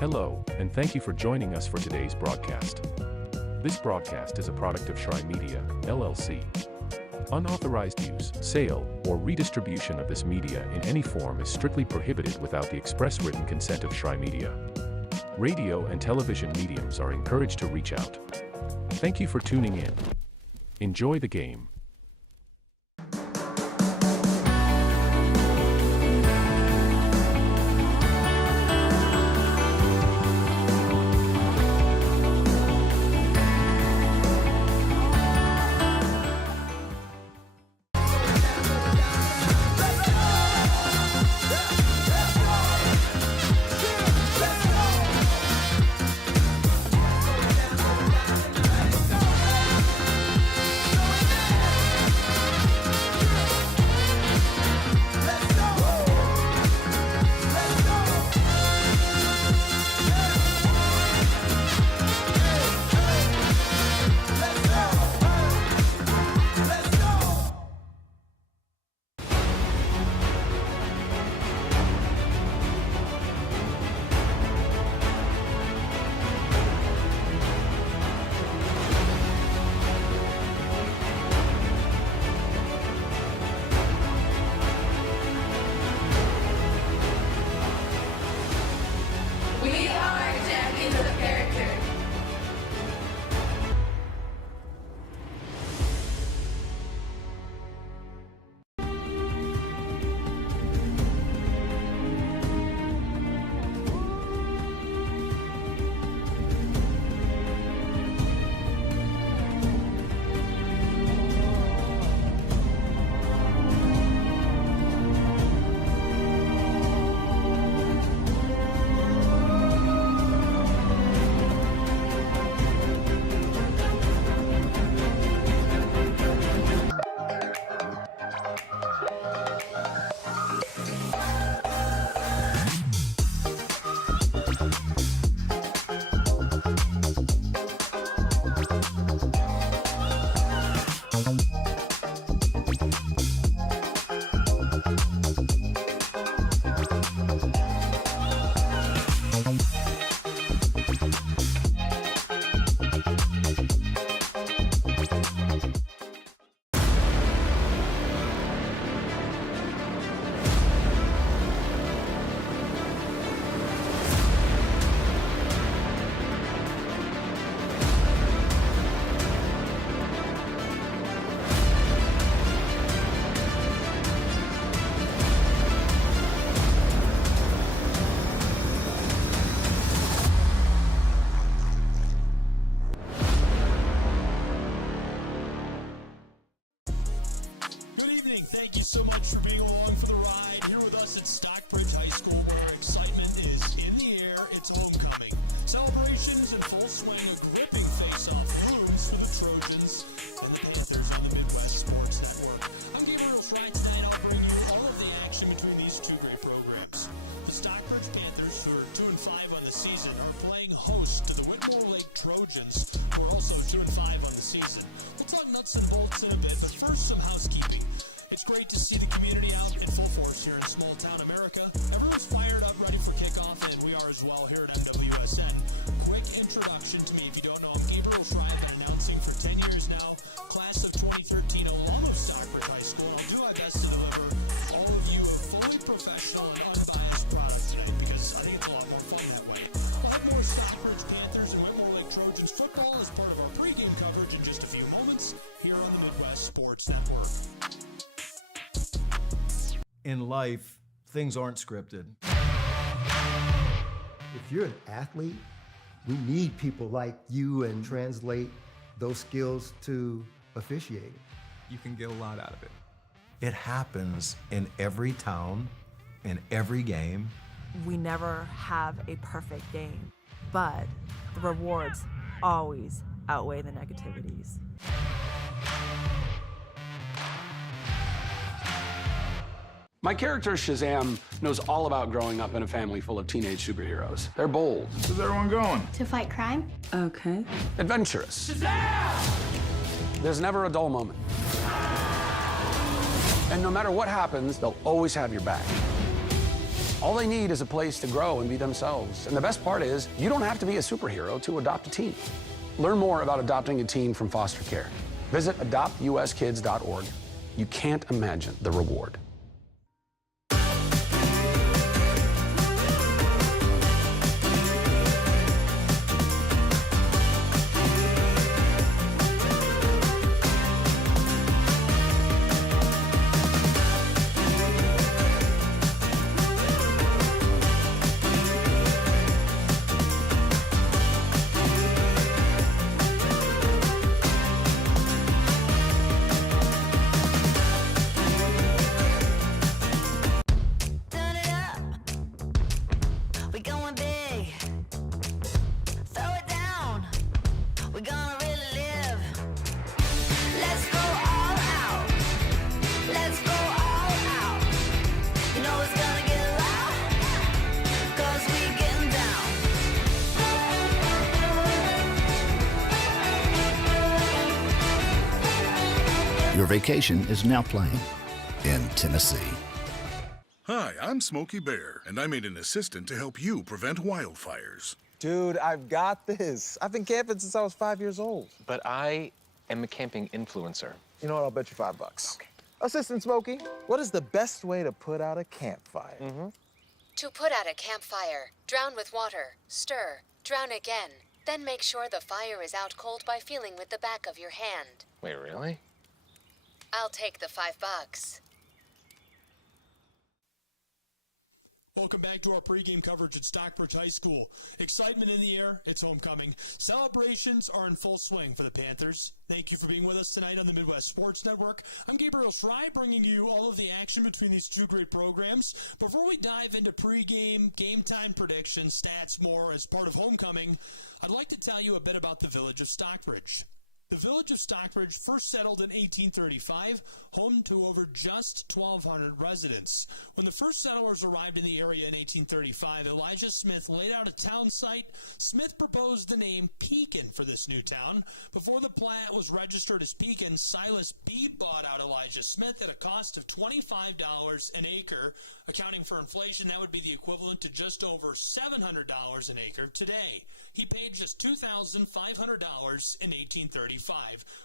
Hello, and thank you for joining us for today's broadcast. This broadcast is a product of Shrine Media, LLC. Unauthorized use, sale, or redistribution of this media in any form is strictly prohibited without the express written consent of Shrine Media. Radio and television mediums are encouraged to reach out. Thank you for tuning in. Enjoy the game. We are champions of character. Good evening. Thank you so much for being along for the ride here with us at Stockbridge High School, where excitement is in the air. It's homecoming. Celebrations in full swing. A gripping face-off looms for the Trojans and the Panthers on the Midwest Sports Network. I'm Gabriel Schrei. Tonight I'll bring you all of the action between these two great programs. The Stockbridge Panthers, who are 2-5 on the season, are playing host to the Whitmore Lake Trojans, who are also 2-5 on the season. We'll talk nuts and bolts in a bit, but first some housekeeping. It's great to see the community out in full force here in small town America. Everyone's fired up, ready for kickoff, and we are as well here at MWSN. Quick introduction to me. If you don't know, I'm Gabriel Schrei. I've been announcing for 10 years now, class of 2013, alum of Stockbridge High School, and I'll do my best to deliver all of you a fully professional and unbiased product tonight, because I think it's a lot more fun that way. I'll have more Stockbridge Panthers and Whitmore Lake Trojans football as part of our pregame coverage in just a few moments here on the Midwest Sports Network. In life, things aren't scripted. If you're an athlete, we need people like you and translate those skills to officiating. You can get a lot out of it. It happens in every town, in every game. We never have a perfect game, but the rewards always outweigh the negativities. My character, Shazam, knows all about growing up in a family full of teenage superheroes. They're bold. Where's everyone going? To fight crime? Okay. Adventurous. Shazam! There's never a dull moment. And no matter what happens, they'll always have your back. All they need is a place to grow and be themselves. And the best part is, you don't have to be a superhero to adopt a teen. Learn more about adopting a teen from foster care. Visit adoptuskids.org. You can't imagine the reward. Your vacation is now playing in Tennessee. Hi, I'm Smokey Bear, and I made an assistant to help you prevent wildfires. Dude, I've got this. I've been camping since I was 5 years old. But I am a camping influencer. You know what? I'll bet you $5. Okay. Assistant Smokey, what is the best way to put out a campfire? To put out a campfire, drown with water, stir, drown again. Then make sure the fire is out cold by feeling with the back of your hand. Wait, really? I'll take the $5. Welcome back to our pregame coverage at Stockbridge High School. Excitement in the air. It's homecoming. Celebrations are in full swing for the Panthers. Thank you for being with us tonight on the Midwest Sports Network. I'm Gabriel Schrei, bringing you all of the action between these two great programs. Before we dive into pregame, game time predictions, stats, more as part of homecoming, I'd like to tell you a bit about the village of Stockbridge. The village of Stockbridge first settled in 1835, home to over just 1,200 residents. When the first settlers arrived in the area in 1835, Elijah Smith laid out a town site. Smith proposed the name Pekin for this new town. Before the plat was registered as Pekin, Silas Beebe bought out Elijah Smith at a cost of $25 an acre. Accounting for inflation, that would be the equivalent to just over $700 an acre today. He paid just $2,500 in 1835.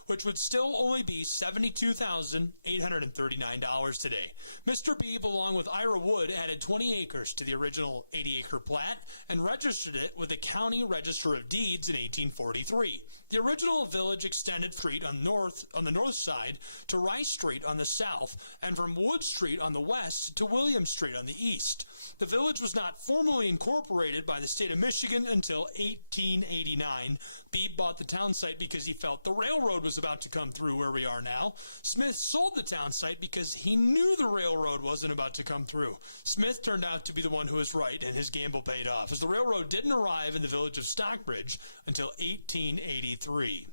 Which would still only be $72,839 today. Mr. Beebe, along with Ira Wood, added 20 acres to the original 80-acre plat and registered it with the County Register of Deeds in 1843. The original village extended street on the north side to Rice Street on the south, and from Wood Street on the west to William Street on the east. The village was not formally incorporated by the state of Michigan until 1889. Beebe bought the town site because he felt the railroad was about to come through where we are now. Smith sold the town site because he knew the railroad wasn't about to come through. Smith turned out to be the one who was right, and his gamble paid off, as the railroad didn't arrive in the village of Stockbridge until 1883.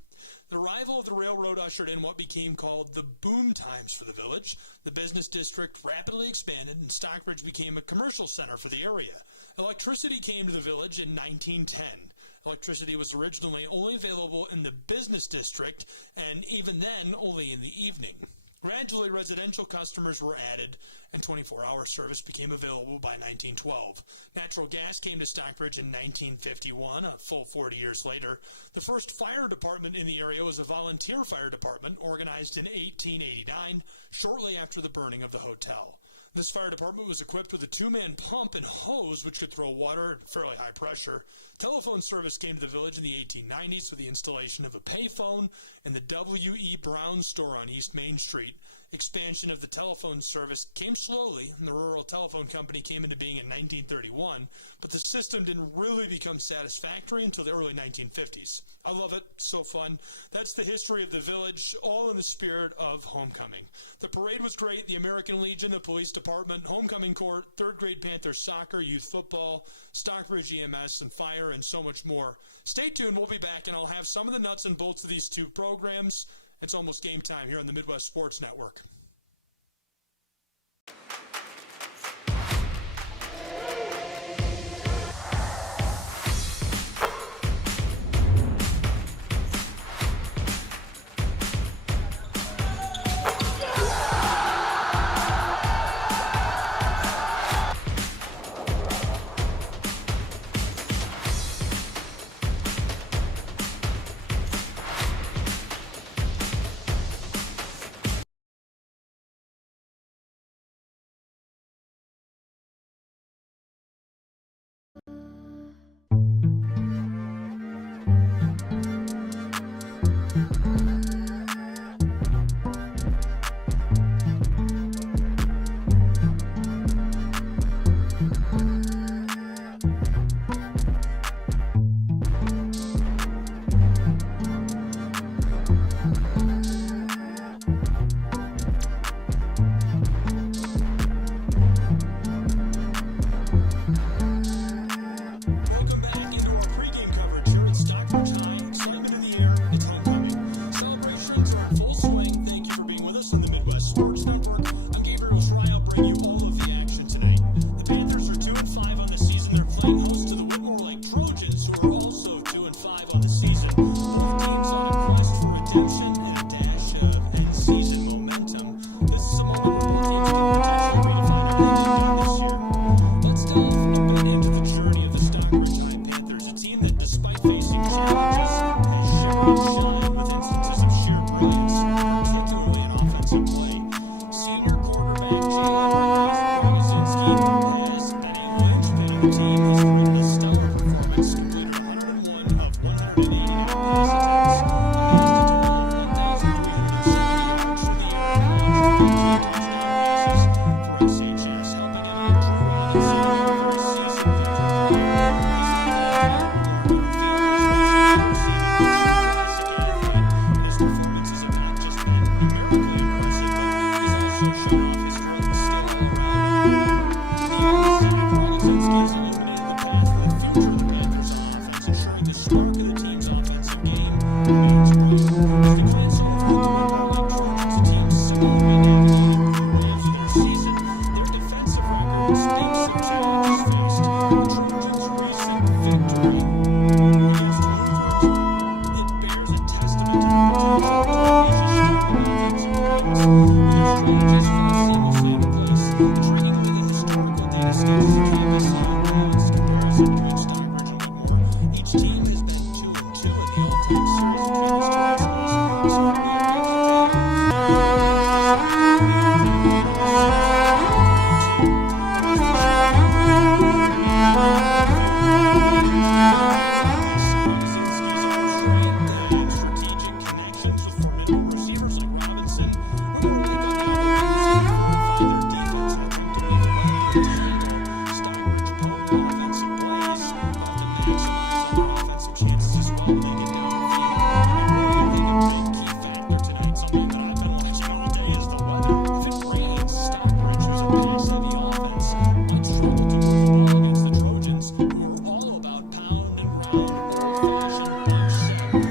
The arrival of the railroad ushered in what became called the boom times for the village. The business district rapidly expanded, and Stockbridge became a commercial center for the area. Electricity came to the village in 1910. Electricity was originally only available in the business district, and even then, only in the evening. Gradually, residential customers were added, and 24-hour service became available by 1912. Natural gas came to Stockbridge in 1951, a full 40 years later. The first fire department in the area was a volunteer fire department organized in 1889, shortly after the burning of the hotel. This fire department was equipped with a two-man pump and hose which could throw water at fairly high pressure. Telephone service came to the village in the 1890s with the installation of a payphone in the W.E. Brown store on East Main Street. Expansion of the telephone service came slowly, and the Rural Telephone Company came into being in 1931, but the system didn't really become satisfactory until the early 1950s. I love it. So fun. That's the history of the village, all in the spirit of homecoming. The parade was great. The American Legion, the police department, homecoming court, third grade Panthers soccer, youth football, Stockbridge EMS, and fire, and so much more. Stay tuned. We'll be back, and I'll have some of the nuts and bolts of these two programs. It's almost game time here on the Midwest Sports Network. Welcome back into our pregame coverage here at Stockbridge High. Excitement in the air. It's homecoming. Celebrations are in full swing. Thank you for being with us on the Midwest Sports Network. I'm Gabriel Schrei. I'll bring you all of the action tonight. The Panthers are 2-5 on the season. They're playing host to the Whitmore Lake Trojans, who are also 2-5 on the season. Both teams on a quest for redemption and a dash of end-season momentum. This is a moment where both teams can potentially redefine everything they've done this year. Let's delve a bit into the journey of the Stockbridge High Panthers, a team that, despite facing challenges, has shimmered and shined with instances of sheer brilliance, particularly in offensive play. Senior quarterback Jalen Rogozinski has been a linchpin of the team. He's created a stellar performance, completed 101 of 189 pass attempts, amassed a total of 1,370 yards through the air, and launched 15 touchdown passes for SHS. Helping him out, Drew Robinson, another very seasoned veteran player. He's left an indelible mark on the field with his rushing and receiving, a true classic athlete, and his performances have not just been numerically impressive, but he's also shown off his grit and skill all around on the gridiron. The young Zach Rogozinski has illuminated the path for the future of the Panthers on offense, ensuring the spark of the team's offensive game remains bright. As we glance over at the Whitmore Lake Trojans, a team similarly navigating through the waves of their season, their defensive record speaks of challenges faced. The Trojans' recent victory against Lutherans, it bears a testament to their potential to unleash a storm of offensive prowess when their strategies fall seamlessly into place. Intriguingly, the historical data sketches a canvas of balanced comparison between Stockbridge and Whitmore. Each team has been 2-2 in the all-time series between these two high schools, so it really weaves a tale of whoever wins this will become the all-time leader in this series with a record of 3-2. Amidst the cheer of homecoming, you're imagining your home field advantage during a game like this. Rogozinski's arm strength and strategic connections with formidable receivers like Robinson. Whitmore Lake, on the other end, is going to fortify their defense and attempt to weave a web to entangle Stockbridge potent offensive plays. They'll have to maximize on their offensive chances as well when they get down the field. And really, I think a big key factor tonight, something that I've been watching all day, is the weather. If it rains, Stockbridge, who's a pass-heavy offense, might struggle to move the ball against the Trojans, who are all about pound and ground, old-fashioned bunch set.